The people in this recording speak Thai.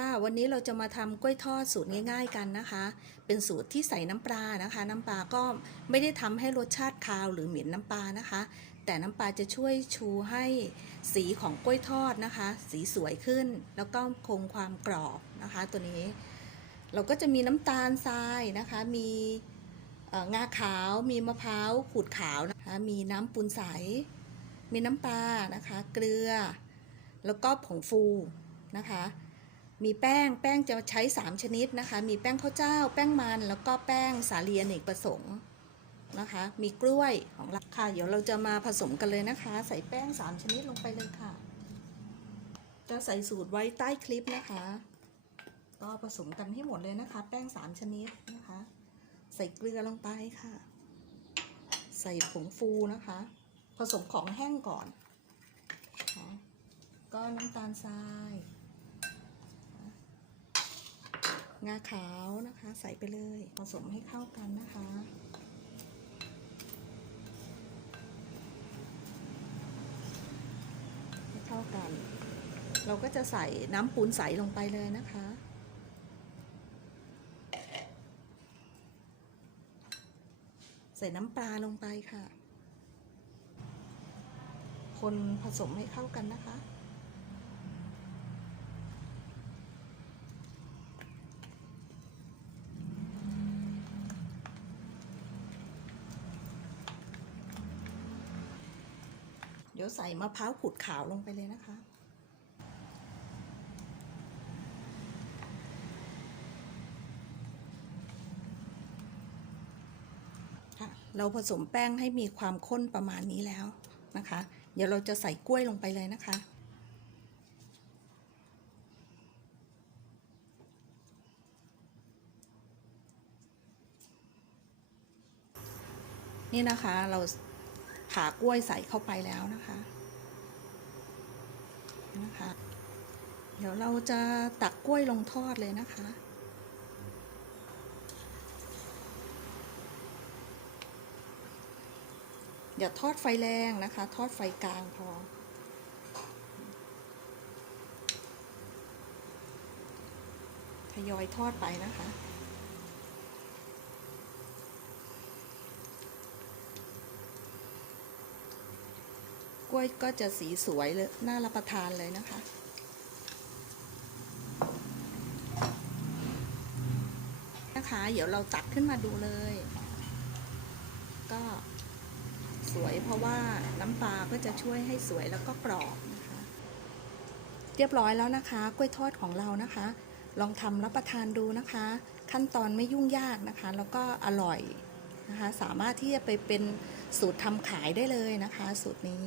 ค่ะ วันนี้เราจะมาทำกล้วยทอดสูตรง่าย ๆกันนะคะ เป็นสูตรที่ใส่น้ำปลานะคะ น้ำปลาก็ไม่ได้ทำให้รสชาติคาวหรือเหม็นน้ำปลานะคะ แต่น้ำปลาจะช่วยชูให้สีของกล้วยทอดนะคะ สีสวยขึ้น แล้วก็คงความกรอบนะคะ ตัวนี้ เราก็จะมีน้ำตาลทรายนะคะ มีงาขาว มีมะพร้าวขูดขาวนะคะ มีน้ำปูนใส มีน้ำปลานะคะ เกลือ แล้วก็ผงฟูนะคะ มีแป้งแป้งจะใช้ 3 ชนิดนะคะ มีแป้งข้าวเจ้า แป้งมัน แล้วก็แป้งสาลีอเนกประสงค์นะคะ มีกล้วยของเราค่ะ เดี๋ยวเราจะมาผสมกันเลยนะคะ ใส่แป้ง 3 ชนิดลงไปเลยค่ะ จะใส่สูตรไว้ใต้คลิปนะคะ ก็ผสมกันให้หมดเลยนะคะ แป้ง 3 ชนิดนะคะ ใส่เกลือลงไปค่ะ ใส่ผงฟูนะคะ ผสมของแห้งก่อน ก็น้ำตาลทราย งาขาวนะคะ ใส่ไปเลยผสมให้เข้ากันนะคะให้เข้ากัน เราก็จะใส่น้ำปูนใสลงไปเลยนะคะใส่น้ำปลาลงไปค่ะ คนผสมให้เข้ากันนะคะ ดี๋ยวใส่มะพร้าวขูดขาวลงไปเลยนะคะค่ะเราผสมแป้งให้มีความข้นประมาณนี้แล้วนะคะ เดี๋ยวเราจะใส่กล้วยลงไปเลยนะคะนี่นะคะเรา ผ่ากล้วยใส่เข้าไปแล้วนะคะนะคะ เดี๋ยวเราจะตักกล้วยลงทอดเลยนะคะอย่าทอดไฟแรงนะคะ ทอดไฟกลางพอ ทยอยทอดไปนะคะ กล้วยก็จะสีสวยเลยน่ารับประทานเลยนะคะ นะคะ เดี๋ยวเราตักขึ้นมาดูเลย ก็สวยเพราะว่าน้ำปลาก็จะช่วยให้สวยแล้วก็กรอบนะคะ เรียบร้อยแล้วนะคะกล้วยทอดของเรานะคะ ลองทำรับประทานดูนะคะ ขั้นตอนไม่ยุ่งยากนะคะ แล้วก็อร่อยนะคะ สามารถที่จะไปเป็นสูตรทำขายได้เลยนะคะ สูตรนี้